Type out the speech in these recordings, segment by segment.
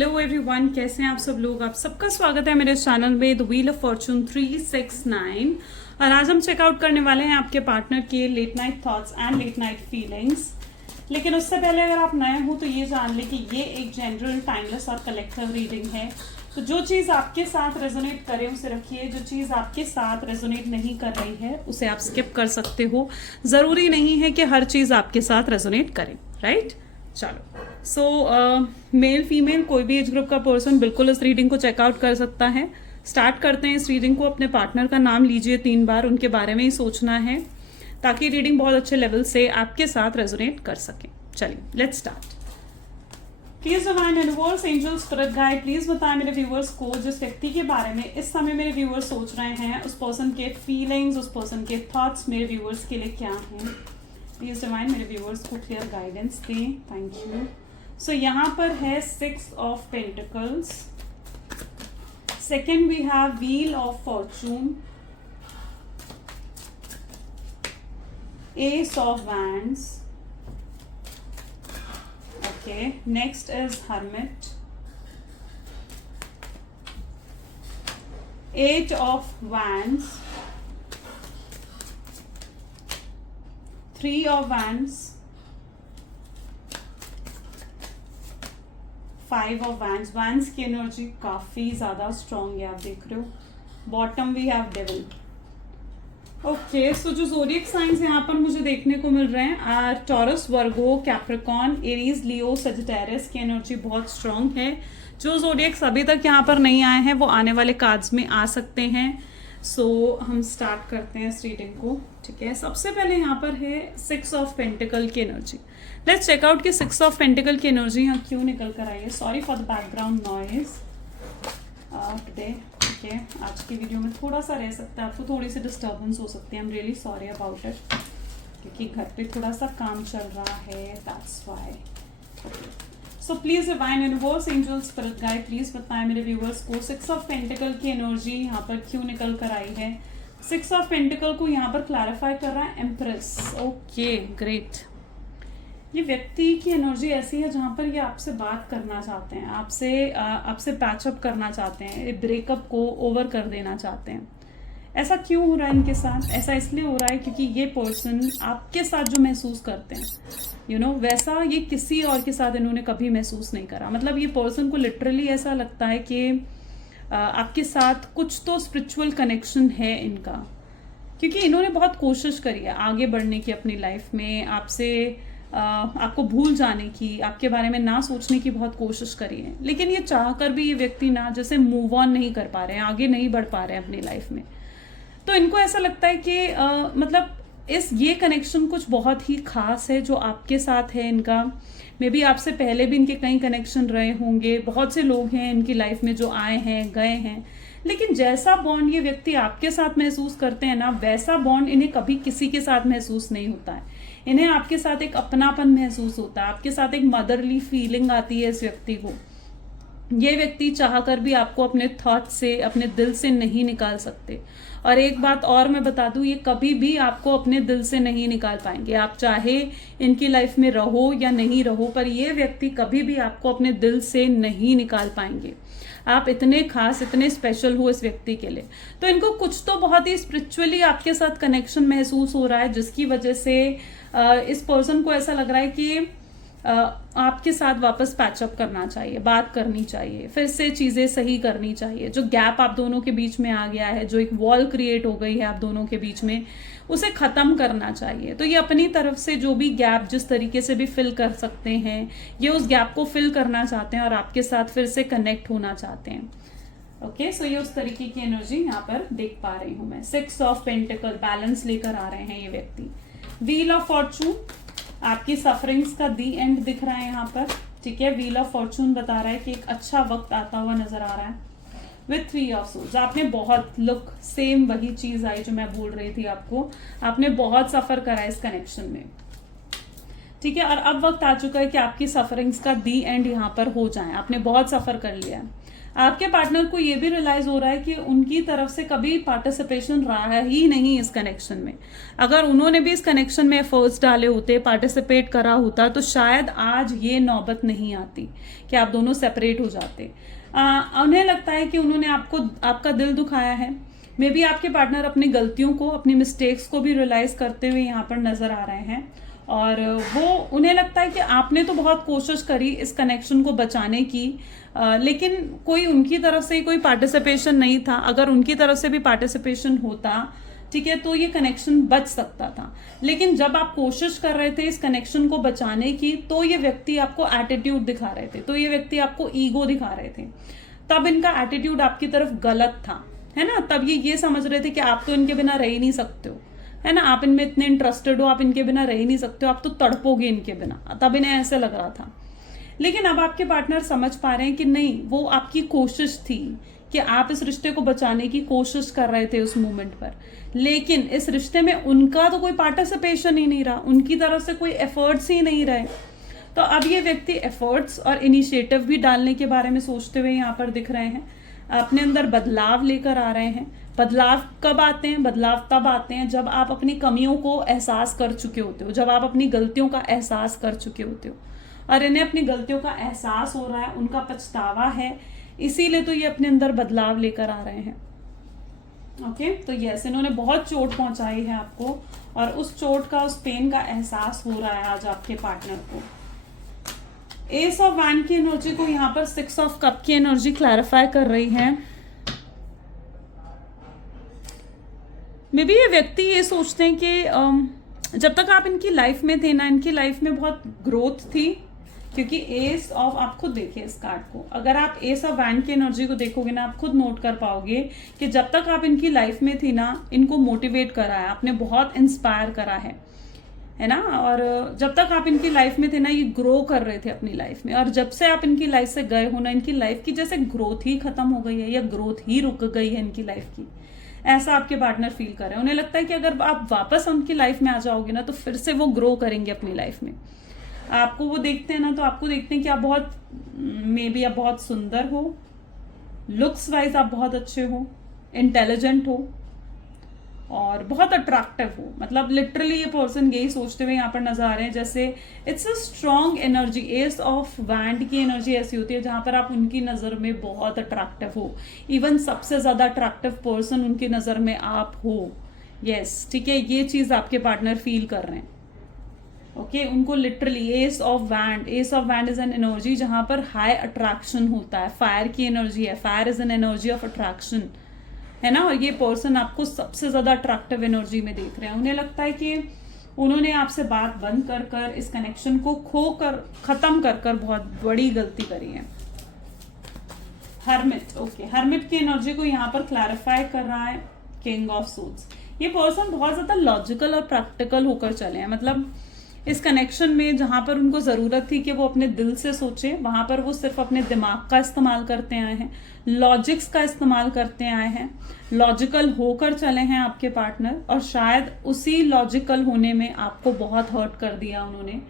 Hello everyone, कैसे हैं आप सब लोग। आप सबका स्वागत है मेरे चैनल में द व्हील ऑफ फॉर्चून 369। और आज हम चेकआउट करने वाले हैं आपके पार्टनर के late night thoughts and late night feelings. लेकिन उससे पहले अगर आप नए हो तो ये जान लें कि ये एक जनरल, टाइमलेस और कलेक्टिव रीडिंग है। तो जो चीज़ आपके साथ रेजोनेट करे उसे रखिए, जो चीज़ आपके साथ रेजोनेट नहीं कर रही है उसे आप स्किप कर सकते हो। ज़रूरी नहीं है कि हर चीज़ आपके साथ रेजोनेट करे, राइट। चलो, सो मेल फीमेल कोई भी एज ग्रुप का पर्सन बिल्कुल इस रीडिंग को चेकआउट कर सकता है। स्टार्ट करते हैं इस रीडिंग को। अपने पार्टनर का नाम लीजिए 3 बार, उनके बारे में ही सोचना है ताकि रीडिंग बहुत अच्छे लेवल से आपके साथ रेजोनेट कर सके। चलिए, let's start. Please divine universe, angels, spirit guide, please बताएं मेरे व्यूअर्स को जिस व्यक्ति के बारे में इस समय मेरे व्यूअर्स सोच रहे हैं, उस पर्सन के फीलिंग्स, उस पर्सन के थॉट्स मेरे व्यूअर्स के लिए क्या हैं। प्लीज डिवाइन मेरे व्यूअर्स को क्लियर गाइडेंस दें, थैंक यू। सो यहाँ पर है 6 of pentacles, second we have wheel of fortune, ace of wands, okay, next is hermit, 8 of wands, 3 of wands, 5 of wands। wands की एनर्जी काफी ज्यादा strong है, आप देख रहे हो। Bottom we have devil. Okay, so जो ज़ोडिएक साइंस यहाँ पर मुझे देखने को मिल रहे हैं, टॉरस, वर्गो, कैप्रिकॉन, एरीज, लियो, सजिटेरियस की एनर्जी बहुत स्ट्रॉन्ग है। जो ज़ोडिएक्स अभी तक यहाँ पर नहीं आए हैं वो आने वाले कार्ड्स में आ सकते हैं। सो हम स्टार्ट करते हैं इस रीडिंग को, ठीक है। सबसे पहले यहाँ पर है 6 ऑफ पेंटिकल की एनर्जी। लेट्स चेकआउट कि 6 ऑफ पेंटिकल की एनर्जी यहाँ क्यों निकल कर आई है। Sorry for the background noise today, ठीक है। आज की वीडियो में थोड़ा सा रह सकता है, आपको थोड़ी सी डिस्टर्बेंस हो सकती है। I am really sorry about it, क्योंकि घर पे थोड़ा सा काम चल रहा है, that's why. So please divine universe, angels, spirit guide, please बताएं मेरे व्यूअर्स को 6 ऑफ पेंटिकल की एनर्जी यहाँ पर क्यों निकल कर आई है। 6 ऑफ पेंटिकल को यहाँ पर क्लैरिफाई कर रहा है एम्प्रेस। Okay, great. ये व्यक्ति की एनर्जी ऐसी है जहाँ पर ये आपसे बात करना चाहते हैं, आपसे पैचअप करना चाहते हैं, ब्रेकअप को ओवर कर देना चाहते हैं। ऐसा क्यों हो रहा है इनके साथ? ऐसा इसलिए हो रहा है क्योंकि ये पर्सन आपके साथ जो महसूस करते हैं, वैसा ये किसी और के साथ इन्होंने कभी महसूस नहीं करा। मतलब ये पर्सन को लिटरली ऐसा लगता है कि आपके साथ कुछ तो स्पिरिचुअल कनेक्शन है इनका, क्योंकि इन्होंने बहुत कोशिश करी है आगे बढ़ने की अपनी लाइफ में, आपको भूल जाने की, आपके बारे में ना सोचने की बहुत कोशिश करी है। लेकिन ये चाह कर भी ये व्यक्ति ना जैसे मूव ऑन नहीं कर पा रहे हैं, आगे नहीं बढ़ पा रहे हैं अपनी लाइफ में। तो इनको ऐसा लगता है कि मतलब ये कनेक्शन कुछ बहुत ही खास है जो आपके साथ है इनका। मे बी आपसे पहले भी इनके कई कनेक्शन रहे होंगे, बहुत से लोग हैं इनकी लाइफ में जो आए हैं गए हैं, लेकिन जैसा बॉन्ड ये व्यक्ति आपके साथ महसूस करते हैं ना, वैसा बॉन्ड इन्हें कभी किसी के साथ महसूस नहीं होता है। इन्हें आपके साथ एक अपनापन महसूस होता है, आपके साथ एक मदरली फीलिंग आती है इस व्यक्ति को। ये व्यक्ति चाहकर भी आपको अपने थॉट से, अपने दिल से नहीं निकाल सकते। और एक बात और मैं बता दूं, ये कभी भी आपको अपने दिल से नहीं निकाल पाएंगे। आप चाहे इनकी लाइफ में रहो या नहीं रहो, पर ये व्यक्ति कभी भी आपको अपने दिल से नहीं निकाल पाएंगे। आप इतने खास, इतने स्पेशल हो इस व्यक्ति के लिए। तो इनको कुछ तो बहुत ही स्पिरिचुअली आपके साथ कनेक्शन महसूस हो रहा है, जिसकी वजह से इस पर्सन को ऐसा लग रहा है कि आपके साथ वापस पैचअप करना चाहिए, बात करनी चाहिए, फिर से चीज़ें सही करनी चाहिए। जो गैप आप दोनों के बीच में आ गया है, जो एक वॉल क्रिएट हो गई है आप दोनों के बीच में, उसे ख़त्म करना चाहिए। तो ये अपनी तरफ से जो भी गैप जिस तरीके से भी फिल कर सकते हैं, ये उस गैप को फिल करना चाहते हैं और आपके साथ फिर से कनेक्ट होना चाहते हैं। ओके, सो ये उस तरीके की एनर्जी यहाँ पर देख पा रही हूँ मैं। 6 ऑफ पेंटिकल, बैलेंस लेकर आ रहे हैं ये व्यक्ति। व्हील ऑफ फॉर्चून, आपकी सफरिंग्स का दी एंड दिख रहा है यहाँ पर, ठीक है। व्हील ऑफ फॉर्चून बता रहा है कि एक अच्छा वक्त आता हुआ नजर आ रहा है। विथ 3 ऑफ सोर्ड्स, आपने बहुत लुक, सेम वही चीज आई जो मैं बोल रही थी आपको, आपने बहुत सफर करा इस कनेक्शन में। ठीक है, और अब वक्त आ चुका है कि आपकी सफरिंग्स का दी एंड यहाँ पर हो जाए। आपने बहुत सफर कर लिया है। आपके पार्टनर को ये भी रियलाइज हो रहा है कि उनकी तरफ से कभी पार्टिसिपेशन रहा ही नहीं इस कनेक्शन में। अगर उन्होंने भी इस कनेक्शन में एफर्ट्स डाले होते, पार्टिसिपेट करा होता, तो शायद आज ये नौबत नहीं आती कि आप दोनों सेपरेट हो जाते। उन्हें लगता है कि उन्होंने आपका दिल दुखाया है। मे बी आपके पार्टनर अपनी गलतियों को, अपनी मिस्टेक्स को भी रियलाइज करते हुए यहाँ पर नजर आ रहे हैं, और उन्हें लगता है कि आपने तो बहुत कोशिश करी इस कनेक्शन को बचाने की, लेकिन कोई उनकी तरफ से कोई पार्टिसिपेशन नहीं था। अगर उनकी तरफ से भी पार्टिसिपेशन होता, ठीक है, तो ये कनेक्शन बच सकता था। लेकिन जब आप कोशिश कर रहे थे इस कनेक्शन को बचाने की, तो ये व्यक्ति आपको एटीट्यूड दिखा रहे थे, तो ये व्यक्ति आपको ईगो दिखा रहे थे। तब इनका एटीट्यूड आपकी तरफ गलत था, है ना। तब ये समझ रहे थे कि आप तो इनके बिना रह ही नहीं सकते हो, है ना। आप इनमें इतने इंटरेस्टेड हो, आप इनके बिना रह ही नहीं सकते हो, आप तो तड़पोगे इनके बिना। तब इन्हें ऐसे लग रहा था। लेकिन अब आपके पार्टनर समझ पा रहे हैं कि नहीं, वो आपकी कोशिश थी कि आप इस रिश्ते को बचाने की कोशिश कर रहे थे उस मोमेंट पर, लेकिन इस रिश्ते में उनका तो कोई पार्टिसिपेशन ही नहीं रहा, उनकी तरफ से कोई एफर्ट्स ही नहीं रहे। तो अब ये व्यक्ति एफर्ट्स और इनिशिएटिव भी डालने के बारे में सोचते हुए यहाँ पर दिख रहे हैं, अपने अंदर बदलाव लेकर आ रहे हैं। बदलाव कब आते हैं? बदलाव तब आते हैं जब आप अपनी कमियों को एहसास कर चुके होते हो, जब आप अपनी गलतियों का एहसास कर चुके होते हो। और इन्हें अपनी गलतियों का एहसास हो रहा है, उनका पछतावा है, इसीलिए तो ये अपने अंदर बदलाव लेकर आ रहे हैं। ओके, तो यस, इन्होंने बहुत चोट पहुंचाई है आपको, और उस चोट का, उस पेन का एहसास हो रहा है आज आपके पार्टनर को। एस ऑफ वैंड की एनर्जी को यहाँ पर 6 ऑफ कप की एनर्जी क्लैरिफाई कर रही है। मे बी ये व्यक्ति ये सोचते हैं कि जब तक आप इनकी लाइफ में थे ना, इनकी लाइफ में बहुत ग्रोथ थी, क्योंकि एस ऑफ, आप खुद देखिए इस कार्ड को, अगर आप एस ऑफ वैंड की एनर्जी को देखोगे ना, आप खुद नोट कर पाओगे कि जब तक आप इनकी लाइफ में थी ना, इनको मोटिवेट करा है आपने, बहुत इंस्पायर करा है ना। और जब तक आप इनकी लाइफ में थे ना, ये ग्रो कर रहे थे अपनी लाइफ में, और जब से आप इनकी लाइफ से गए हो ना, इनकी लाइफ की जैसे ग्रोथ ही खत्म हो गई है, या ग्रोथ ही रुक गई है इनकी लाइफ की, ऐसा आपके पार्टनर फील कर रहे हैं। उन्हें लगता है कि अगर आप वापस उनकी लाइफ में आ जाओगे ना, तो फिर से वो ग्रो करेंगे अपनी लाइफ में। आपको वो देखते हैं ना, तो आपको देखते हैं कि आप बहुत, मे बी आप बहुत सुंदर हो, लुक्स वाइज आप बहुत अच्छे हो, इंटेलिजेंट हो, और बहुत अट्रैक्टिव हो। मतलब लिटरली ये पर्सन यही सोचते हुए यहाँ पर नजर आ रहे हैं, जैसे it's a strong energy. S of wand की एनर्जी ऐसी होती है जहां पर आप उनकी नजर में बहुत अट्रैक्टिव हो, इवन सबसे ज्यादा अट्रैक्टिव पर्सन उनकी नजर में आप हो। यस, ठीक है, ये चीज आपके पार्टनर फील कर रहे हैं। ओके, उनको literally S of wand is an energy जहां पर हाई अट्रैक्शन होता है, फायर की एनर्जी है, fire is an energy of attraction, है ना। और ये पर्सन आपको सबसे ज्यादा अट्रैक्टिव एनर्जी में देख रहे हैं। उन्हें लगता है कि उन्होंने आपसे बात बंद कर कर, इस कनेक्शन को खत्म कर कर बहुत बड़ी गलती करी है। हर्मिट, ओके, हर्मिट की एनर्जी को यहाँ पर क्लैरिफाई कर रहा है किंग ऑफ सूट्स। ये पर्सन बहुत ज्यादा लॉजिकल और प्रैक्टिकल होकर चले हैं। मतलब इस कनेक्शन में जहां पर उनको जरूरत थी कि वो अपने दिल से सोचे, वहां पर वो सिर्फ अपने दिमाग का इस्तेमाल करते आए हैं, लॉजिक्स का इस्तेमाल करते आए हैं, लॉजिकल होकर चले हैं आपके पार्टनर, और शायद उसी लॉजिकल होने में आपको बहुत हर्ट कर दिया उन्होंने।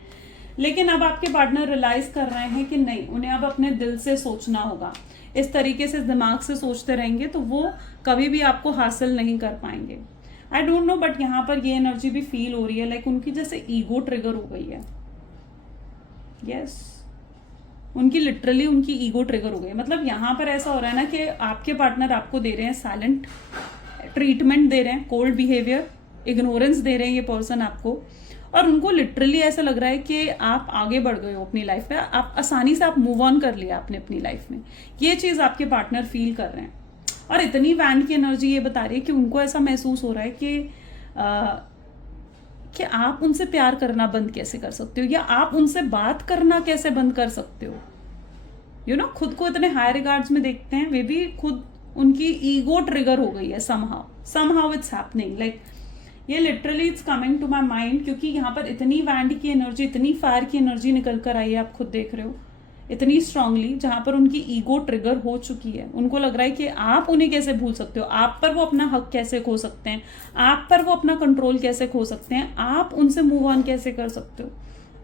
लेकिन अब आपके पार्टनर रियलाइज कर रहे हैं कि नहीं, उन्हें अब अपने दिल से सोचना होगा। इस तरीके से दिमाग से सोचते रहेंगे तो वो कभी भी आपको हासिल नहीं कर पाएंगे। आई डोंट नो, बट यहाँ पर ये एनर्जी भी फील हो रही है, लाइक उनकी जैसे ईगो ट्रिगर हो गई है। यस, उनकी लिटरली उनकी ईगो ट्रिगर हो गई। मतलब यहाँ पर ऐसा हो रहा है ना कि आपके पार्टनर आपको दे रहे हैं साइलेंट ट्रीटमेंट, दे रहे हैं कोल्ड बिहेवियर, इग्नोरेंस दे रहे हैं ये पर्सन आपको, और उनको लिटरली ऐसा लग रहा है कि आप आगे बढ़ गए हो अपनी लाइफ में, आप आसानी से आप मूव ऑन कर लिया आपने अपनी लाइफ में। ये चीज आपके पार्टनर फील कर रहे हैं। और इतनी वैंड की एनर्जी ये बता रही है कि उनको ऐसा महसूस हो रहा है कि आप उनसे प्यार करना बंद कैसे कर सकते हो, या आप उनसे बात करना कैसे बंद कर सकते हो। यू नो, खुद को इतने हाई रिगार्ड्स में देखते हैं, वे भी खुद उनकी ईगो ट्रिगर हो गई है समहाउ इट्स हैपनिंग, लाइक ये literally it's coming to my mind, क्योंकि यहाँ पर इतनी वैंड की एनर्जी, इतनी फायर की एनर्जी निकल कर आई है, आप खुद देख रहे हो, इतनी स्ट्रांगली, जहां पर उनकी ईगो ट्रिगर हो चुकी है। उनको लग रहा है कि आप उन्हें कैसे भूल सकते हो, आप पर वो अपना हक कैसे खो सकते हैं, आप पर वो अपना कंट्रोल कैसे खो सकते हैं, आप उनसे मूव ऑन कैसे कर सकते हो।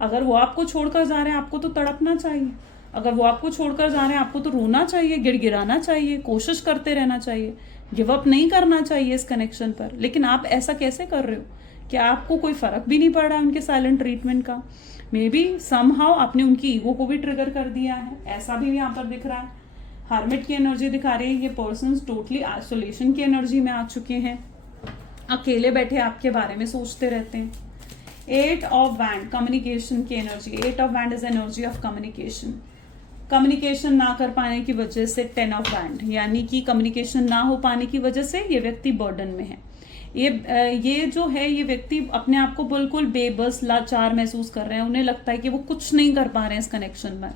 अगर वो आपको छोड़कर जा रहे हैं आपको तो तड़पना चाहिए, अगर वो आपको छोड़कर जा रहे हैं आपको तो रोना चाहिए, गिड़गिड़ाना चाहिए, कोशिश करते रहना चाहिए, गिव अप नहीं करना चाहिए इस कनेक्शन पर। लेकिन आप ऐसा कैसे कर रहे हो? क्या आपको कोई फर्क भी नहीं पड़ रहा है उनके साइलेंट ट्रीटमेंट का? मे बी समहाउ आपने उनकी ईगो को भी ट्रिगर कर दिया है, ऐसा भी यहाँ पर दिख रहा है। हर्मिट की एनर्जी दिखा रही है, ये पर्सन टोटली आइसोलेशन की एनर्जी में आ चुके हैं, अकेले बैठे आपके बारे में सोचते रहते हैं। 8 ऑफ वैंड कम्युनिकेशन की energy, 8 of wand is energy of communication. Communication ना कर पाने की वजह से 10 ऑफ वैंड, यानी कि कम्युनिकेशन ना हो पाने की वजह से ये व्यक्ति बर्डन में है। ये जो है ये व्यक्ति अपने आप को बिल्कुल बेबस लाचार महसूस कर रहे हैं। उन्हें लगता है कि वो कुछ नहीं कर पा रहे हैं इस कनेक्शन में,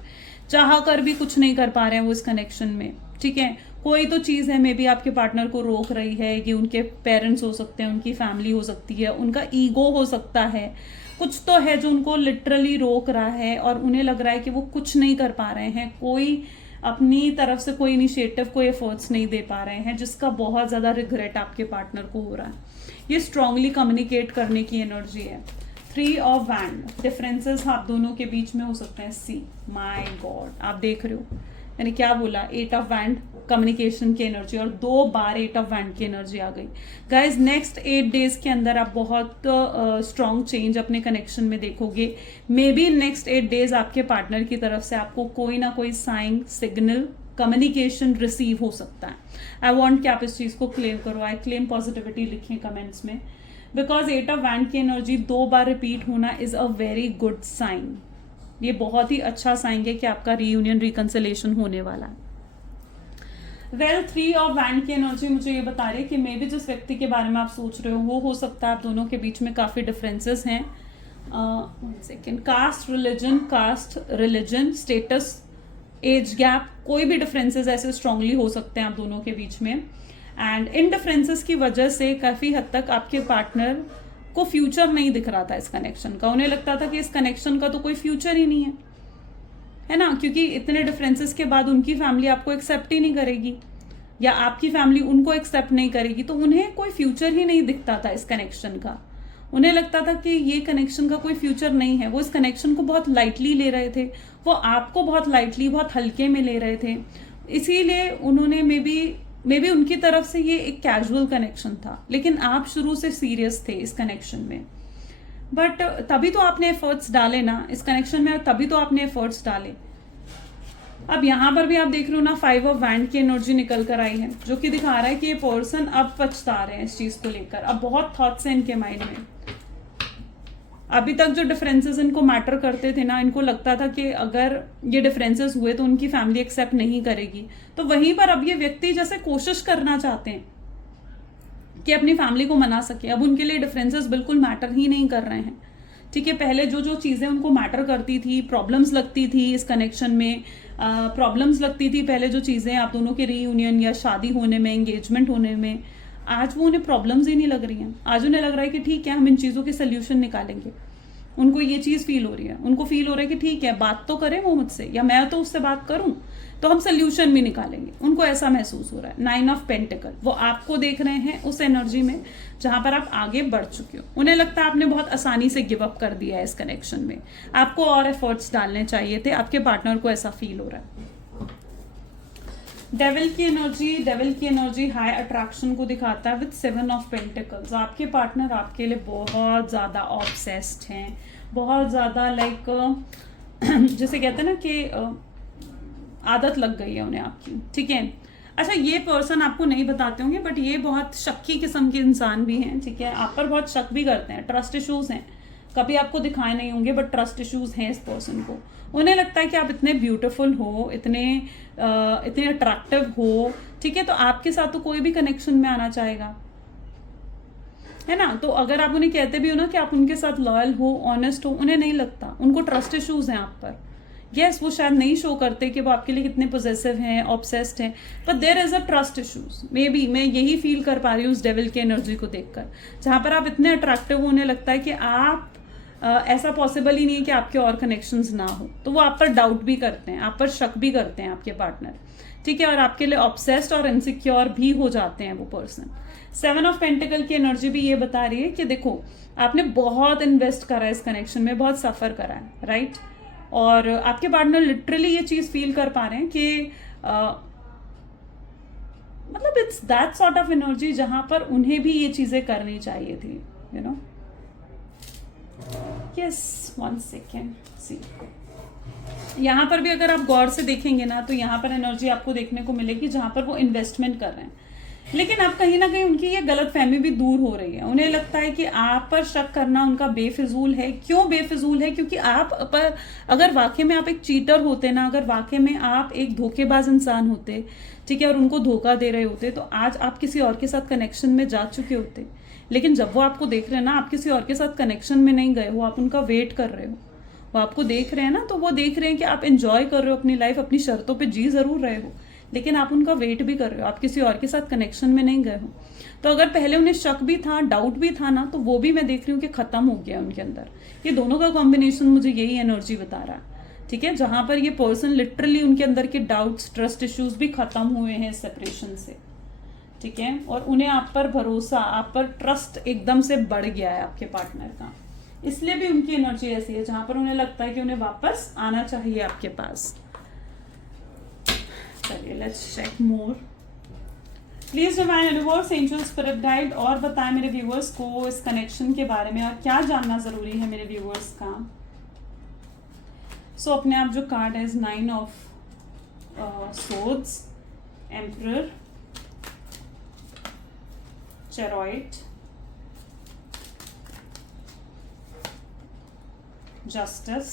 चाह कर भी कुछ नहीं कर पा रहे हैं वो इस कनेक्शन में। ठीक है, कोई तो चीज़ है मे बी आपके पार्टनर को रोक रही है, ये उनके पेरेंट्स हो सकते हैं, उनकी फैमिली हो सकती है, उनका ईगो हो सकता है, कुछ तो है जो उनको लिटरली रोक रहा है और उन्हें लग रहा है कि वो कुछ नहीं कर पा रहे हैं, कोई अपनी तरफ से कोई इनिशिएटिव, कोई एफर्ट्स नहीं दे पा रहे हैं, जिसका बहुत ज़्यादा रिग्रेट आपके पार्टनर को हो रहा है। ये स्ट्रांगली कम्युनिकेट करने की एनर्जी है। 3 ऑफ वैंड, डिफरेंसेस आप दोनों के बीच में हो सकते हैं। सी माय गॉड, आप देख रहे हो मैंने क्या बोला, 8 ऑफ वैंड कम्युनिकेशन की एनर्जी और 2 बार 8 ऑफ वैंड की एनर्जी आ गई। गाइज नेक्स्ट 8 डेज के अंदर आप बहुत स्ट्रॉन्ग चेंज अपने कनेक्शन में देखोगे। मे बी नेक्स्ट 8 डेज आपके पार्टनर की तरफ से आपको कोई ना कोई साइन, सिग्नल, कम्युनिकेशन रिसीव हो सकता है। आई वॉन्ट कि आप इस चीज को क्लेम करो, आई क्लेम पॉजिटिविटी लिखें कमेंट्स में, बिकॉज 8 ऑफ वैंड की एनर्जी 2 बार रिपीट होना is a very good sign. ये बहुत ही अच्छा साइन है कि आपका रीयूनियन, रिकंसिलेशन होने वाला है। वेल 3 ऑफ वैंड की एनर्जी मुझे ये बता रही है कि मे बी जिस व्यक्ति के बारे में आप सोच रहे हो वो हो सकता है आप दोनों के बीच में काफ़ी डिफरेंसेस हैं। Second, caste religion, status, age gap, कोई भी डिफरेंसेस ऐसे स्ट्रांगली हो सकते हैं आप दोनों के बीच में। एंड इन डिफरेंसेस की वजह से काफ़ी हद तक आपके पार्टनर को फ्यूचर नहीं दिख रहा था इस कनेक्शन का। उन्हें लगता था कि इस कनेक्शन का तो कोई फ्यूचर ही नहीं है ना, क्योंकि इतने डिफरेंसेस के बाद उनकी फैमिली आपको एक्सेप्ट ही नहीं करेगी या आपकी फैमिली उनको एक्सेप्ट नहीं करेगी, तो उन्हें कोई फ्यूचर ही नहीं दिखता था इस कनेक्शन का। उन्हें लगता था कि ये कनेक्शन का कोई फ्यूचर नहीं है। वो इस कनेक्शन को बहुत लाइटली ले रहे थे, वो आपको बहुत लाइटली, बहुत हल्के में ले रहे थे, इसीलिए उन्होंने मे बी उनकी तरफ से ये एक कैजुअल कनेक्शन था, लेकिन आप शुरू से सीरियस थे इस कनेक्शन में। बट तभी तो आपने एफर्ट्स डाले ना इस कनेक्शन में, तभी तो आपने एफर्ट्स डाले। अब यहाँ पर भी आप देख रहे हो ना 5 ऑफ वैंड की एनर्जी निकल कर आई है, जो कि दिखा रहा है कि ये पर्सन अब पछता रहे हैं इस चीज को लेकर। अब बहुत थॉट्स हैं इनके माइंड में। अभी तक जो डिफरेंसेस इनको मैटर करते थे ना, इनको लगता था कि अगर ये डिफरेंसेस हुए तो उनकी फैमिली एक्सेप्ट नहीं करेगी, तो वहीं पर अब ये व्यक्ति जैसे कोशिश करना चाहते हैं कि अपनी फैमिली को मना सके। अब उनके लिए डिफरेंसेस बिल्कुल मैटर ही नहीं कर रहे हैं। ठीक है, पहले जो जो चीज़ें उनको मैटर करती थी, प्रॉब्लम्स लगती थी इस कनेक्शन में, प्रॉब्लम्स लगती थी पहले जो चीज़ें आप दोनों के रीयूनियन या शादी होने में, एंगेजमेंट होने में, आज वो उन्हें प्रॉब्लम्स ही नहीं लग रही हैं। आज उन्हें लग रहा है कि ठीक है हम इन चीज़ों के सोल्यूशन निकालेंगे। उनको ये चीज़ फील हो रही है, उनको फील हो रहा है कि ठीक है बात तो करें वो मुझसे या मैं तो उससे बात करूं तो हम सोल्यूशन भी निकालेंगे। उनको ऐसा महसूस हो रहा है। 9 ऑफ पेंटिकल, वो आपको देख रहे हैं उस एनर्जी में जहां पर आप आगे बढ़ चुके हो। उन्हें लगता है आपने बहुत आसानी से गिव अप कर दिया है इस कनेक्शन में, आपको और एफर्ट्स डालने चाहिए थे। आपके पार्टनर को ऐसा फील हो रहा है। डेविल की एनर्जी हाई अट्रैक्शन को दिखाता है विद 7 ऑफ पेंटिकल्स। आपके पार्टनर आपके लिए बहुत ज़्यादा ऑब्सेस्ड हैं, बहुत ज़्यादा लाइक जैसे कहते हैं ना कि आदत लग गई है उन्हें आपकी। ठीक है, अच्छा ये पर्सन आपको नहीं बताते होंगे बट ये बहुत शक्की किस्म के इंसान भी हैं। ठीक है, आप पर बहुत शक भी करते हैं, ट्रस्ट इश्यूज हैं, कभी आपको दिखाए नहीं होंगे बट ट्रस्ट इश्यूज हैं इस पर्सन को। उन्हें लगता है कि आप इतने ब्यूटीफुल हो, इतने अट्रैक्टिव हो। ठीक है, तो आपके साथ तो कोई भी कनेक्शन में आना चाहेगा, है ना। तो अगर आप उन्हें कहते भी हो ना कि आप उनके साथ लॉयल हो, ऑनेस्ट हो, उन्हें नहीं लगता, उनको ट्रस्ट इश्यूज हैं आप पर। यस, वो शायद नहीं शो करते कि वो आपके लिए कितने पोजेसिव हैं, ऑब्सेस्ड हैं, but there is a trust issues. Maybe मैं यही फील कर पा रही हूँ उस डेविल की एनर्जी को देखकर, जहां पर आप इतने अट्रैक्टिव होने लगता है कि आप ऐसा पॉसिबल ही नहीं है कि आपके और कनेक्शंस ना हो। तो वो आप पर डाउट भी करते हैं, आप पर शक भी करते हैं आपके पार्टनर। ठीक है, और आपके लिए ऑब्सेस्ड और इनसिक्योर भी हो जाते हैं वो पर्सन। 7 ऑफ पेंटिकल की एनर्जी भी ये बता रही है कि देखो आपने बहुत इन्वेस्ट करा है इस कनेक्शन में, बहुत सफर करा है, राइट? और आपके पार्टनर लिटरली ये चीज फील कर पा रहे हैं कि मतलब it's that sort of energy जहां पर उन्हें भी ये चीजें करनी चाहिए थी, यू नो। यस, 1 सेकेंड, सी यहाँ पर भी अगर आप गौर से देखेंगे ना तो यहाँ पर एनर्जी आपको देखने को मिलेगी जहां पर वो इन्वेस्टमेंट कर रहे हैं, लेकिन अब कहीं ना कहीं उनकी ये गलत फहमी भी दूर हो रही है। उन्हें लगता है कि आप पर शक करना उनका बेफिजूल है। क्यों बेफिजूल है? क्योंकि आप पर अगर वाकई में आप एक चीटर होते ना, अगर वाकई में आप एक धोखेबाज इंसान होते, ठीक है, और उनको धोखा दे रहे होते, तो आज आप किसी और के साथ कनेक्शन में जा चुके होते। लेकिन जब वो आपको देख रहे हैं ना, आप किसी और के साथ कनेक्शन में नहीं गए हो, आप उनका वेट कर रहे हो, वो आपको देख रहे हैं ना, तो वो देख रहे हैं कि आप एंजॉय कर रहे हो अपनी लाइफ, अपनी शर्तों पे जी जरूर रहे हो, लेकिन आप उनका वेट भी कर रहे हो, आप किसी और के साथ कनेक्शन में नहीं गए हो। तो अगर पहले उन्हें शक भी था, डाउट भी था ना, तो वो भी मैं देख रही हूँ कि खत्म हो गया उनके अंदर। ये दोनों का कॉम्बिनेशन मुझे यही एनर्जी बता रहा है, ठीक है, जहां पर ये पर्सन लिटरली उनके अंदर के डाउट्स, ट्रस्ट इश्यूज भी खत्म हुए हैं सेपरेशन से, ठीक है, और उन्हें आप पर भरोसा, आप पर ट्रस्ट एकदम से बढ़ गया है आपके पार्टनर का। इसलिए भी उनकी एनर्जी ऐसी है जहां पर उन्हें लगता है कि उन्हें वापस आना चाहिए आपके पास। चलिए let's check more. Please divine universe, angel, spirit guide और बताएं मेरे व्यूअर्स को इस कनेक्शन के बारे में और क्या जानना जरूरी है मेरे व्यूअर्स का। सो अपने आप जो कार्ड है 9 of swords, emperor, chariot, justice,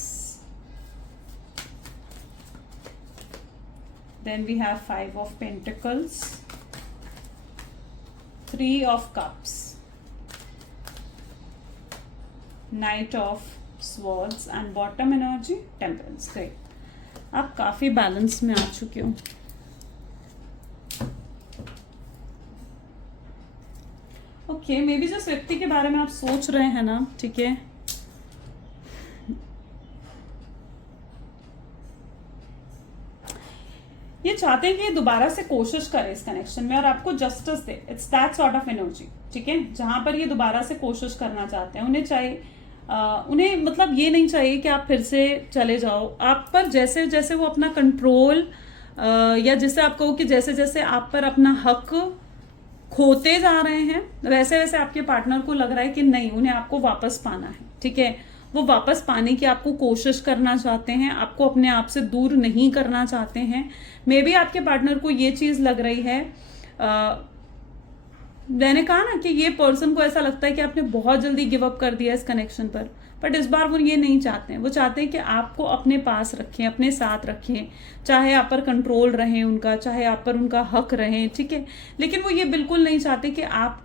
then we have 5 of pentacles, 3 of cups, knight of swords and bottom energy temperance। great, आप काफी बैलेंस में आ चुके हो। ओके, मे बी जिस व्यक्ति के बारे में आप सोच रहे हैं ना, ठीक है, ये चाहते हैं कि दोबारा से कोशिश करे इस कनेक्शन में और आपको justice they. It's that sort of energy, ठीक है, जहां पर ये दोबारा से कोशिश करना चाहते हैं। उन्हें चाहिए उन्हें मतलब ये नहीं चाहिए कि आप फिर से चले जाओ आप पर, जैसे जैसे वो अपना कंट्रोल या जिसे आप कहो कि जैसे जैसे आप पर अपना हक खोते जा रहे हैं, वैसे वैसे आपके पार्टनर को लग रहा है कि नहीं, उन्हें आपको वापस पाना है, ठीक है, वो वापस पाने की आपको कोशिश करना चाहते हैं, आपको अपने आप से दूर नहीं करना चाहते हैं। मे बी आपके पार्टनर को ये चीज लग रही है, मैंने कहा ना कि ये पर्सन को ऐसा लगता है कि आपने बहुत जल्दी गिव अप कर दिया इस कनेक्शन पर, बट इस बार वो ये नहीं चाहते हैं। वो चाहते हैं कि आपको अपने पास रखें, अपने साथ रखें, चाहे आप पर कंट्रोल रहे उनका, चाहे आप पर उनका हक रहे, ठीक है, लेकिन वो ये बिल्कुल नहीं चाहते कि आप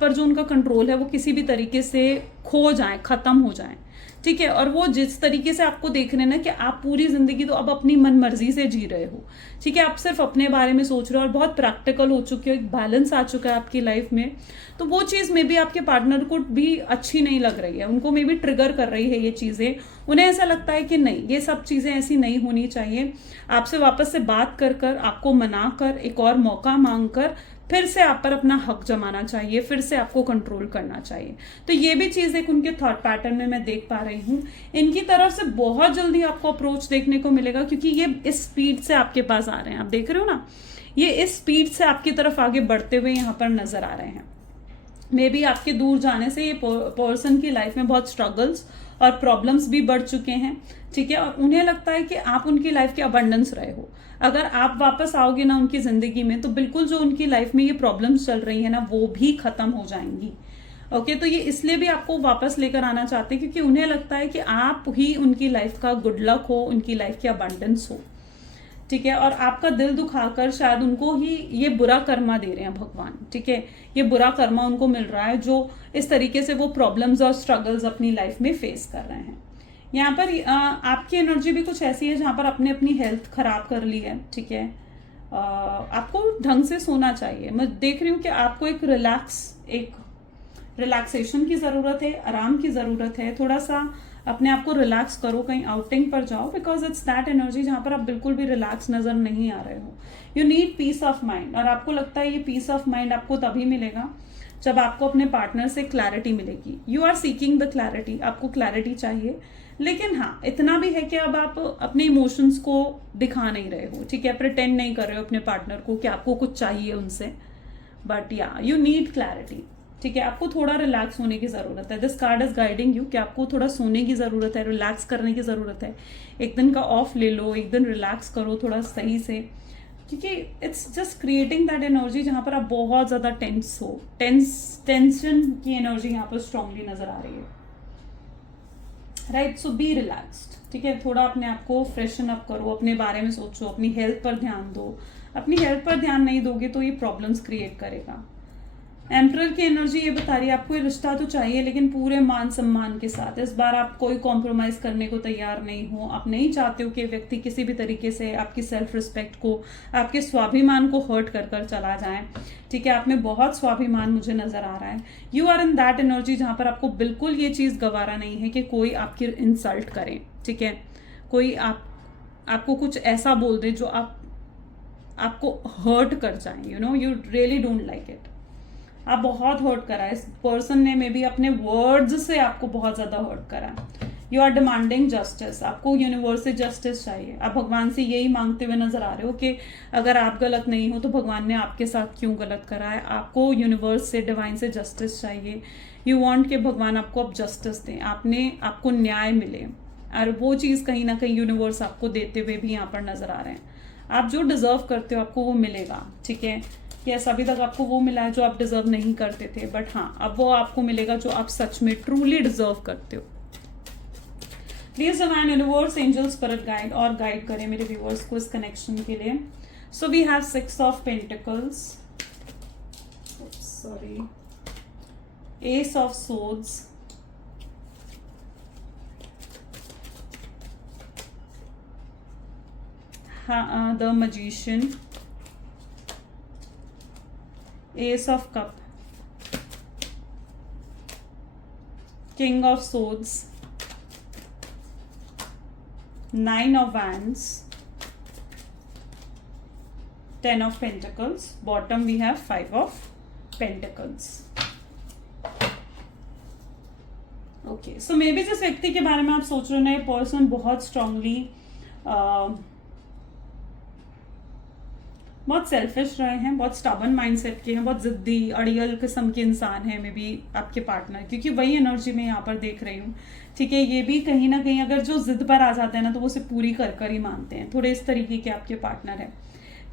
पर जो उनका कंट्रोल है वो किसी भी तरीके से खो जाए, खत्म हो जाए, ठीक है। और वो जिस तरीके से आपको देख रहे हैं ना कि आप पूरी जिंदगी तो अब अपनी मन मर्जी से जी रहे हो, ठीक है, आप सिर्फ अपने बारे में सोच रहे हो और बहुत प्रैक्टिकल हो चुके हो, एक बैलेंस आ चुका है आपकी लाइफ में, तो वो चीज में भी आपके पार्टनर को भी अच्छी नहीं लग रही है, उनको में भी ट्रिगर कर रही है ये चीजें। उन्हें ऐसा लगता है कि नहीं, ये सब चीजें ऐसी नहीं होनी चाहिए, आपसे वापस से बात कर कर, आपको मना कर, एक और मौका मांग कर फिर से आप पर अपना हक जमाना चाहिए, फिर से आपको कंट्रोल करना चाहिए। तो ये भी चीज एक उनके थॉट पैटर्न में मैं देख पा रही हूँ। इनकी तरफ से बहुत जल्दी आपको अप्रोच देखने को मिलेगा, क्योंकि ये इस स्पीड से आपके पास आ रहे हैं, आप देख रहे हो ना, ये इस स्पीड से आपकी तरफ आगे बढ़ते हुए यहाँ पर नजर आ रहे हैं। मे बी आपके दूर जाने से ये पर्सन की लाइफ में बहुत स्ट्रगल्स और प्रॉब्लम्स भी बढ़ चुके हैं, ठीक है, और उन्हें लगता है कि आप उनकी लाइफ के अबंडेंस रहे हो। अगर आप वापस आओगे ना उनकी जिंदगी में, तो बिल्कुल जो उनकी लाइफ में ये प्रॉब्लम्स चल रही है ना, वो भी खत्म हो जाएंगी। ओके, तो ये इसलिए भी आपको वापस लेकर आना चाहते हैं क्योंकि उन्हें लगता है कि आप ही उनकी लाइफ का गुड लक हो, उनकी लाइफ की अबंडेंस हो, ठीक है, और आपका दिल दुखाकर शायद उनको ही ये बुरा कर्मा दे रहे हैं भगवान, ठीक है, ये बुरा कर्मा उनको मिल रहा है जो इस तरीके से वो प्रॉब्लम्स और स्ट्रगल्स अपनी लाइफ में फेस कर रहे हैं। यहाँ पर आपकी एनर्जी भी कुछ ऐसी है जहाँ पर आपने अपनी हेल्थ खराब कर ली है, ठीक है, आपको ढंग से सोना चाहिए। मैं देख रही हूँ कि आपको एक रिलैक्सेशन की जरूरत है, आराम की जरूरत है, थोड़ा सा अपने आप को रिलैक्स करो, कहीं आउटिंग पर जाओ, बिकॉज इट्स दैट एनर्जी जहां पर आप बिल्कुल भी रिलैक्स नजर नहीं आ रहे हो। You need piece of mind, और आपको लगता है ये पीस ऑफ माइंड आपको तभी मिलेगा जब आपको अपने पार्टनर से क्लैरिटी मिलेगी। You are seeking the clarity, आपको क्लैरिटी चाहिए, लेकिन हाँ इतना भी है कि अब आप अपने इमोशंस को दिखा नहीं रहे हो, ठीक है, प्रिटेंड नहीं कर रहे हो अपने पार्टनर को कि आपको कुछ चाहिए उनसे, बट या यू नीड क्लैरिटी, ठीक है। आपको थोड़ा रिलैक्स होने की ज़रूरत है। This card is guiding you कि आपको थोड़ा सोने की ज़रूरत है, रिलैक्स करने की ज़रूरत है। एक दिन का ऑफ ले लो, एक दिन रिलैक्स करो थोड़ा सही से, क्योंकि it's just creating that energy जहाँ पर आप बहुत ज़्यादा टेंस हो। टेंशन की एनर्जी यहाँ पर स्ट्रांगली नज़र आ रही है, राइट। सो बी रिलैक्स्ड, ठीक है। थोड़ा अपने आप को फ्रेशन अप करो, अपने बारे में सोचो, अपनी हेल्थ पर ध्यान दो। अपनी हेल्थ पर ध्यान नहीं दोगे तो ये प्रॉब्लम्स क्रिएट करेगा। एम्परर की एनर्जी ये बता रही है आपको ये रिश्ता तो चाहिए, लेकिन पूरे मान सम्मान के साथ। इस बार आप कोई कॉम्प्रोमाइज करने को तैयार नहीं हो। आप नहीं चाहते हो कि व्यक्ति किसी भी तरीके से आपकी सेल्फ रिस्पेक्ट को, आपके स्वाभिमान को हर्ट कर कर चला जाए, ठीक है। आप में बहुत स्वाभिमान मुझे नजर आ रहा है। You are in that energy जहां पर आपको बिल्कुल ये चीज गवारा नहीं है कि कोई आपकी इंसल्ट करे, ठीक है। कोई आपको कुछ ऐसा बोल दे जो आपको हर्ट कर जाए, you know, you really don't like it. आप बहुत हर्ट करा है, इस पर्सन ने मे बी अपने वर्ड्स से आपको बहुत ज्यादा हर्ट करा है। यू आर डिमांडिंग जस्टिस, आपको यूनिवर्स से जस्टिस चाहिए। आप भगवान से यही मांगते हुए नजर आ रहे हो कि अगर आप गलत नहीं हो तो भगवान ने आपके साथ क्यों गलत करा है। आपको यूनिवर्स से, डिवाइन से जस्टिस चाहिए। यू वांट कि भगवान आपको अब जस्टिस दें, आपको न्याय मिले, और वो चीज़ कहीं ना कहीं यूनिवर्स आपको देते हुए भी यहाँ पर नजर आ रहे हैं। आप जो डिजर्व करते हो आपको वो मिलेगा, ठीक है। यस, अभी तक आपको वो मिला है जो आप डिजर्व नहीं करते थे, बट हाँ अब वो आपको मिलेगा जो आप सच में ट्रूली डिजर्व करते हो। Please divine universe, angel, spirit guide और गाइड करें मेरे व्यूअर्स को इस कनेक्शन के लिए। So we have 6 of pentacles, sorry, ace of swords, the magician, Ace of Cup, King of Swords, 9 of Wands, 10 of Pentacles. Bottom we have 5 of Pentacles. Okay, so maybe जिस व्यक्ति के बारे में आप सोच रहे हो ना, ये पर्सन बहुत स्ट्रांगली बहुत सेल्फिश रहे हैं, बहुत स्टबन माइंडसेट के हैं, बहुत जिद्दी अड़ियल किस्म के इंसान हैं मे बी आपके पार्टनर, क्योंकि वही एनर्जी मैं यहाँ पर देख रही हूँ, ठीक है। ये भी कहीं ना कहीं अगर जो जिद पर आ जाते हैं ना तो वो उसे पूरी कर कर ही मानते हैं। थोड़े इस तरीके के आपके पार्टनर है।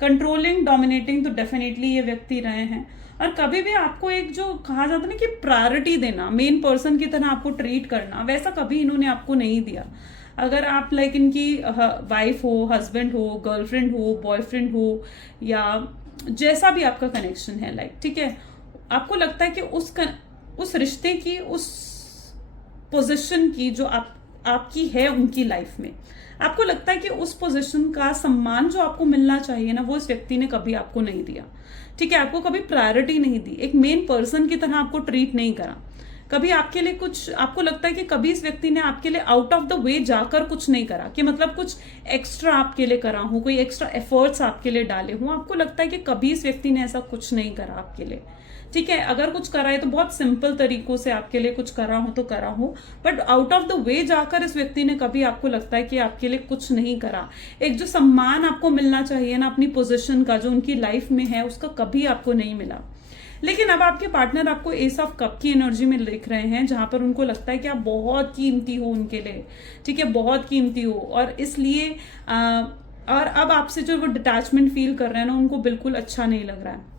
कंट्रोलिंग, डोमिनेटिंग तो डेफिनेटली ये व्यक्ति रहे हैं। और कभी भी आपको एक जो कहा जाता है ना कि प्रायोरिटी देना, मेन पर्सन की तरह आपको ट्रीट करना, वैसा कभी इन्होंने आपको नहीं दिया। अगर आप लाइक इनकी वाइफ हो, हस्बैंड हो, गर्लफ्रेंड हो, बॉयफ्रेंड हो, या जैसा भी आपका कनेक्शन है, लाइक, ठीक है, आपको लगता है कि उस रिश्ते की, उस पोजीशन की जो आपकी है उनकी लाइफ में, आपको लगता है कि उस पोजीशन का सम्मान जो आपको मिलना चाहिए ना, वो इस व्यक्ति ने कभी आपको नहीं दिया, ठीक है। आपको कभी प्रायोरिटी नहीं दी, एक मेन पर्सन की तरह आपको ट्रीट नहीं करा। कभी आपके लिए कुछ, आपको लगता है कि कभी इस व्यक्ति ने आपके लिए आउट ऑफ द वे जाकर कुछ नहीं करा, कि मतलब कुछ एक्स्ट्रा आपके लिए करा हो, कोई एक्स्ट्रा एफर्ट्स आपके लिए डाले हो। आपको लगता है कि कभी इस व्यक्ति ने ऐसा कुछ नहीं करा आपके लिए, ठीक है। अगर कुछ करा है तो बहुत सिंपल तरीकों से आपके लिए कुछ करा हो तो करा हो, but out of the way जाकर इस व्यक्ति ने कभी, आपको लगता है कि आपके लिए कुछ नहीं करा। एक जो सम्मान आपको मिलना चाहिए ना अपनी पोजीशन का, जो उनकी लाइफ में है, उसका कभी आपको नहीं मिला। लेकिन अब आपके पार्टनर आपको एस ऑफ कप की एनर्जी में लिख रहे हैं, जहां पर उनको लगता है कि आप बहुत कीमती हो उनके लिए, ठीक है, बहुत कीमती हो, और इसलिए और अब आपसे जो वो डिटैचमेंट फील कर रहे हैं ना, उनको बिल्कुल अच्छा नहीं लग रहा है।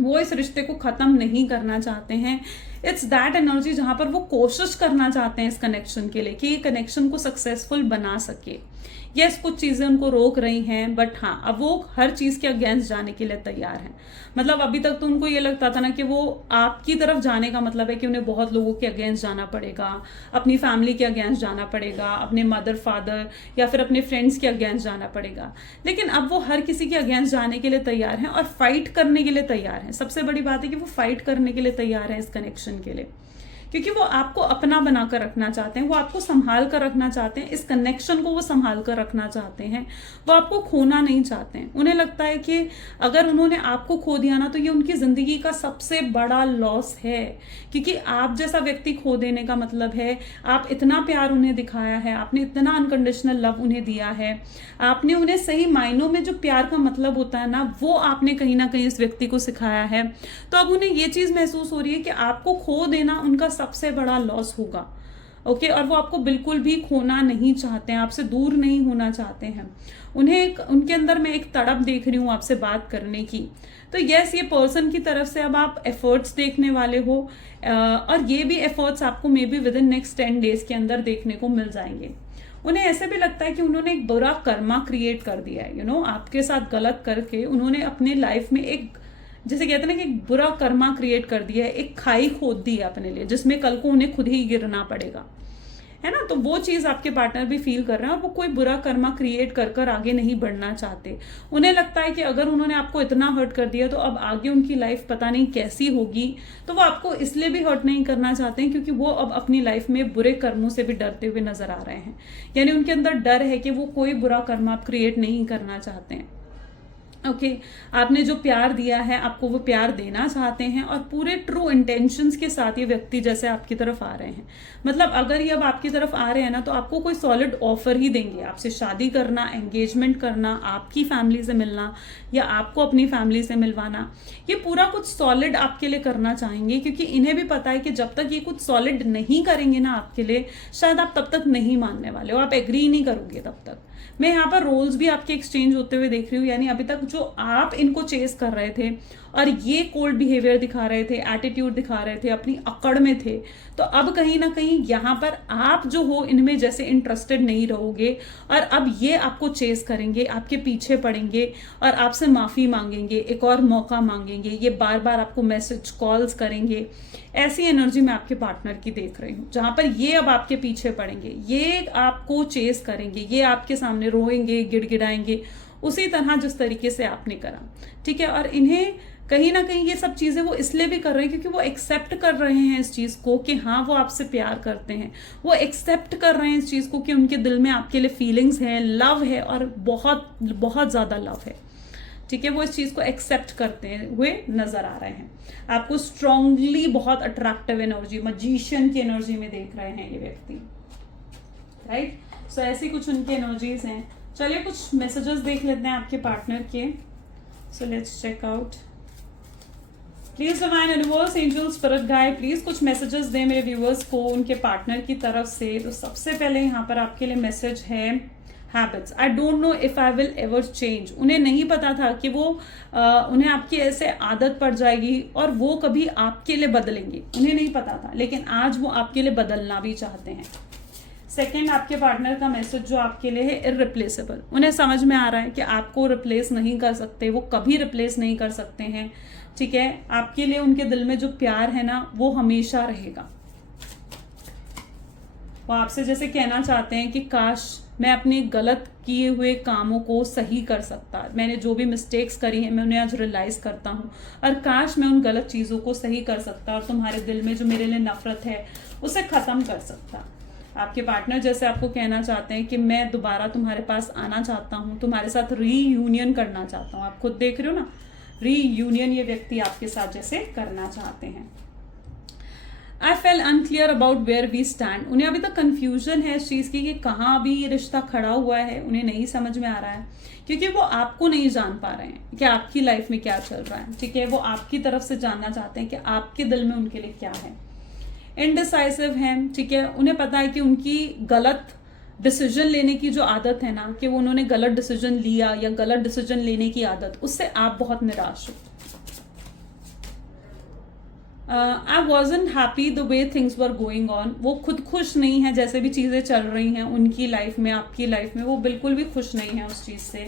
वो इस रिश्ते को खत्म नहीं करना चाहते हैं। इट्स दैट एनर्जी जहां पर वो कोशिश करना चाहते हैं इस कनेक्शन के लिए कि ये कनेक्शन को सक्सेसफुल बना सके। यस, कुछ चीजें उनको रोक रही हैं, बट हाँ अब वो हर चीज के अगेंस्ट जाने के लिए तैयार हैं। मतलब अभी तक तो उनको ये लगता था ना कि वो आपकी तरफ जाने का मतलब है कि उन्हें बहुत लोगों के अगेंस्ट जाना पड़ेगा, अपनी फैमिली के अगेंस्ट जाना पड़ेगा, अपने मदर फादर या फिर अपने फ्रेंड्स के अगेंस्ट जाना पड़ेगा। लेकिन अब वो हर किसी के अगेंस्ट जाने के लिए तैयार हैं और फाइट करने के लिए तैयार हैं। सबसे बड़ी बात है कि वो फाइट करने के लिए तैयार है इस कनेक्शन के लिए, क्योंकि वो आपको अपना बना कर रखना चाहते हैं, वो आपको संभाल कर रखना चाहते हैं, इस कनेक्शन को वो संभाल कर रखना चाहते हैं, वो आपको खोना नहीं चाहते हैं। उन्हें लगता है कि अगर उन्होंने आपको खो दिया ना तो ये उनकी जिंदगी का सबसे बड़ा लॉस है, क्योंकि आप जैसा व्यक्ति खो देने का मतलब है आप इतना प्यार उन्हें दिखाया है, आपने इतना अनकंडीशनल लव उन्हें दिया है, आपने उन्हें सही मायनों में जो प्यार का मतलब होता है ना वो आपने कहीं ना कहीं इस व्यक्ति को सिखाया है। तो अब उन्हें ये चीज महसूस हो रही है कि आपको खो देना उनका सबसे बड़ा लॉस होगा। ओके, और वो आपको बिल्कुल भी खोना नहीं चाहते हैं, आपसे दूर नहीं होना चाहते हैं। उन्हें उनके अंदर मैं एक तड़प देख रही हूँ आपसे बात करने की। तो यस, ये पर्सन की तरफ से अब आप एफर्ट्स देखने वाले हो, और ये भी एफर्ट्स आपको may be with in next 10 days के अंदर देखने को मिल जाएंगे। उन्हें ऐसे भी लगता है कि उन्होंने एक बुरा कर्मा क्रिएट कर दिया है, आपके साथ गलत करके उन्होंने अपने लाइफ में एक, जैसे कहते हैं ना कि एक बुरा कर्मा क्रिएट कर दिया है, एक खाई खोद दी है अपने लिए जिसमें कल को उन्हें खुद ही गिरना पड़ेगा, है ना। तो वो चीज आपके पार्टनर भी फील कर रहे हैं और वो कोई बुरा कर्मा क्रिएट कर कर आगे नहीं बढ़ना चाहते। उन्हें लगता है कि अगर उन्होंने आपको इतना हर्ट कर दिया तो अब आगे उनकी लाइफ पता नहीं कैसी होगी। तो वो आपको इसलिए भी हर्ट नहीं करना चाहते हैं क्योंकि वो अब अपनी लाइफ में बुरे कर्मों से भी डरते हुए नजर आ रहे हैं, यानी उनके अंदर डर है कि वो कोई बुरा कर्मा आप क्रिएट नहीं करना चाहते हैं। ओके, आपने जो प्यार दिया है आपको वो प्यार देना चाहते हैं और पूरे ट्रू इंटेंशंस के साथ ये व्यक्ति जैसे आपकी तरफ आ रहे हैं। मतलब अगर ये अब आपकी तरफ आ रहे हैं ना तो आपको कोई सॉलिड ऑफर ही देंगे, आपसे शादी करना, एंगेजमेंट करना, आपकी फैमिली से मिलना या आपको अपनी फैमिली से मिलवाना, ये पूरा कुछ सॉलिड आपके लिए करना चाहेंगे, क्योंकि इन्हें भी पता है कि जब तक ये कुछ सॉलिड नहीं करेंगे ना आपके लिए, शायद आप तब तक नहीं मानने वाले हो, आप एग्री नहीं करोगे तब तक। मैं यहाँ पर रोल्स भी आपके एक्सचेंज होते हुए देख रही हूँ, यानी अभी तक जो आप इनको चेस कर रहे थे और ये कोल्ड बिहेवियर दिखा रहे थे, एटीट्यूड दिखा रहे थे, अपनी अकड़ में थे, तो अब कहीं ना कहीं यहाँ पर आप जो हो इनमें जैसे इंटरेस्टेड नहीं रहोगे और अब ये आपको चेस करेंगे, आपके पीछे पड़ेंगे और आपसे माफी मांगेंगे, एक और मौका मांगेंगे, ये बार बार आपको मैसेज कॉल्स करेंगे। ऐसी एनर्जी मैं आपके पार्टनर की देख रही हूँ जहां पर ये अब आपके पीछे पड़ेंगे, ये आपको चेस करेंगे, ये आपके सामने रोएंगे, गिड़गिड़ाएंगे, उसी तरह जिस तरीके से आपने करा। ठीक है, और इन्हें कहीं ना कहीं ये सब चीजें वो इसलिए भी कर रहे हैं क्योंकि वो एक्सेप्ट कर रहे हैं इस चीज को कि हाँ वो आपसे प्यार करते हैं, वो एक्सेप्ट कर रहे हैं इस चीज को कि उनके दिल में आपके लिए फीलिंग्स है, लव है और बहुत बहुत ज्यादा लव है। ठीक है, वो इस चीज को एक्सेप्ट करते हुए नजर आ रहे हैं। आपको स्ट्रांगली बहुत अट्रैक्टिव एनर्जी, मजिशियन की एनर्जी में देख रहे हैं ये व्यक्ति, राइट। सो ऐसी कुछ उनकी एनर्जीज हैं। चलिए कुछ मैसेजेस देख लेते हैं आपके पार्टनर के। So let's check out. Please divine universe, angel, spirit guide, please कुछ मैसेजेस दें मेरे व्यूअर्स को उनके पार्टनर की तरफ से। तो सबसे पहले यहाँ पर आपके लिए मैसेज है habits. I don't know if I will ever change. उन्हें नहीं पता था कि वो उन्हें आपकी ऐसे आदत पड़ जाएगी और वो कभी आपके लिए बदलेंगे, उन्हें नहीं पता था, लेकिन आज वो आपके लिए बदलना भी चाहते हैं। सेकेंड, आपके पार्टनर का मैसेज जो आपके लिए है इररिप्लेसेबल। उन्हें समझ में आ रहा है कि आपको रिप्लेस नहीं कर सकते, वो कभी रिप्लेस नहीं कर सकते हैं। ठीक है, आपके लिए उनके दिल में जो प्यार है ना वो हमेशा रहेगा। वो आपसे जैसे कहना चाहते हैं कि काश मैं अपने गलत किए हुए कामों को सही कर सकता, मैंने जो भी मिस्टेक्स करी हैं मैं उन्हें आज रियलाइज करता हूँ और काश मैं उन गलत चीजों को सही कर सकता और तुम्हारे दिल में जो मेरे लिए नफरत है उसे खत्म कर सकता। आपके पार्टनर जैसे आपको कहना चाहते हैं कि मैं दोबारा तुम्हारे पास आना चाहता हूँ, तुम्हारे साथ रीयूनियन करना चाहता हूँ। आप खुद देख रहे हो ना, रीयूनियन ये व्यक्ति आपके साथ जैसे करना चाहते हैं। I feel unclear about where we stand. उन्हें अभी तक कंफ्यूजन है इस चीज की कि कहाँ अभी ये रिश्ता खड़ा हुआ है, उन्हें नहीं समझ में आ रहा है क्योंकि वो आपको नहीं जान पा रहे हैं कि आपकी लाइफ में क्या चल रहा है। ठीक है, वो आपकी तरफ से जानना चाहते हैं कि आपके दिल में उनके लिए क्या है। इनडिसाइसिव हैं। ठीक है, उन्हें पता है कि उनकी गलत डिसीजन लेने की जो आदत है ना, कि वो उन्होंने गलत डिसीजन लिया या गलत डिसीजन लेने की आदत, उससे आप बहुत निराश हो। आई wasn't happy the way things were going on. वो खुद खुश नहीं है जैसे भी चीजें चल रही हैं उनकी लाइफ में, आपकी लाइफ में, वो बिल्कुल भी खुश नहीं है उस चीज से।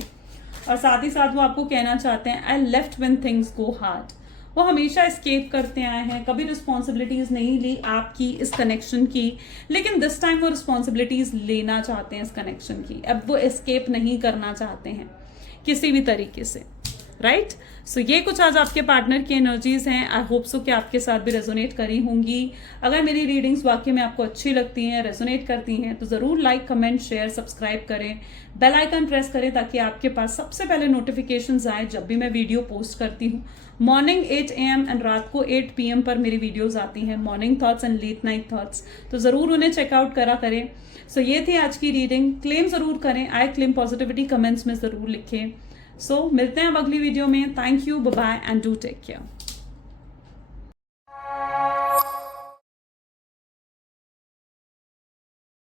और साथ ही साथ वो आपको कहना चाहते हैं I left when things go hard. वो हमेशा एस्केप करते आए हैं, कभी रिस्पॉन्सिबिलिटीज नहीं ली आपकी इस कनेक्शन की, लेकिन दिस टाइम वो रिस्पॉन्सिबिलिटीज लेना चाहते हैं इस कनेक्शन की। अब वो एस्केप नहीं करना चाहते हैं किसी भी तरीके से। राइट। सो ये कुछ आज आपके पार्टनर की एनर्जीज हैं। आई होप सो कि आपके साथ भी रेजोनेट करी होंगी। अगर मेरी रीडिंग्स वाकई में आपको अच्छी लगती हैं, रेजोनेट करती हैं, तो ज़रूर लाइक, कमेंट, शेयर, सब्सक्राइब करें, बेल आइकन प्रेस करें ताकि आपके पास सबसे पहले नोटिफिकेशंस आए जब भी मैं वीडियो पोस्ट करती हूँ। मॉर्निंग 8 AM एंड रात को 8 PM पर मेरी वीडियोज़ आती हैं, morning thoughts and late night thoughts, तो ज़रूर उन्हें चेकआउट करा करें। सो ये थी आज की रीडिंग। क्लेम ज़रूर करें, आई क्लेम पॉजिटिविटी कमेंट्स में ज़रूर लिखें। सो मिलते हैं अब अगली वीडियो में। Thank you, bye bye and do take care.